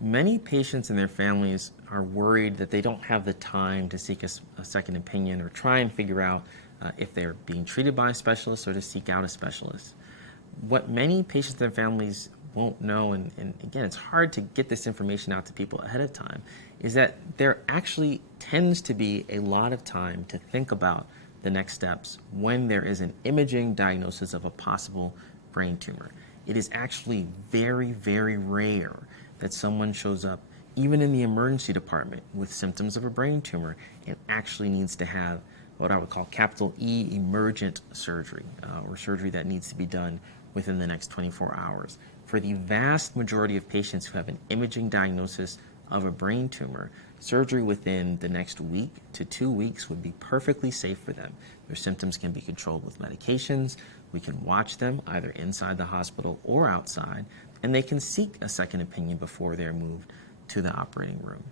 Many patients and their families are worried that they don't have the time to seek a second opinion or try and figure out if they're being treated by a specialist or to seek out a specialist. What many patients and families won't know, and again, it's hard to get this information out to people ahead of time, is that there actually tends to be a lot of time to think about the next steps when there is an imaging diagnosis of a possible brain tumor. It is actually very, very rare that someone shows up, even in the emergency department, with symptoms of a brain tumor and actually needs to have what I would call capital E emergent surgery, or surgery that needs to be done within the next 24 hours. For the vast majority of patients who have an imaging diagnosis of a brain tumor, surgery within the next week to 2 weeks would be perfectly safe for them. Their symptoms can be controlled with medications. We can watch them either inside the hospital or outside, and they can seek a second opinion before they're moved to the operating room.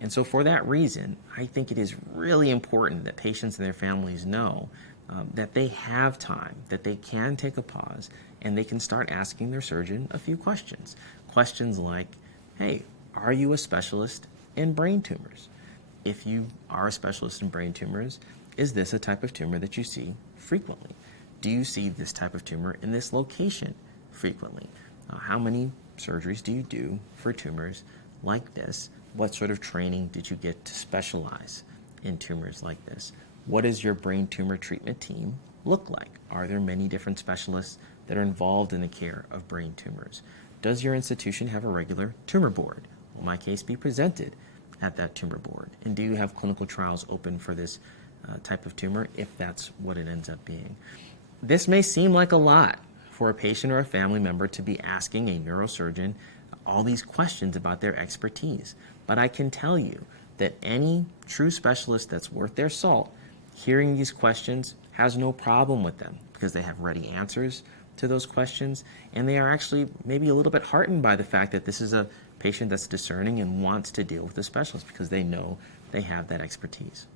And so for that reason, I think it is really important that patients and their families know that they have time, that they can take a pause, and they can start asking their surgeon a few questions. Questions like, hey, are you a specialist in brain tumors? If you are a specialist in brain tumors, is this a type of tumor that you see frequently? Do you see this type of tumor in this location frequently? How many surgeries do you do for tumors like this? What sort of training did you get to specialize in tumors like this? What does your brain tumor treatment team look like? Are there many different specialists that are involved in the care of brain tumors? Does your institution have a regular tumor board? Will my case be presented at that tumor board? And do you have clinical trials open for this type of tumor, if that's what it ends up being? This may seem like a lot for a patient or a family member to be asking a neurosurgeon all these questions about their expertise, but I can tell you that any true specialist that's worth their salt, hearing these questions, has no problem with them because they have ready answers to those questions, and they are actually maybe a little bit heartened by the fact that this is a patient that's discerning and wants to deal with a specialist because they know they have that expertise.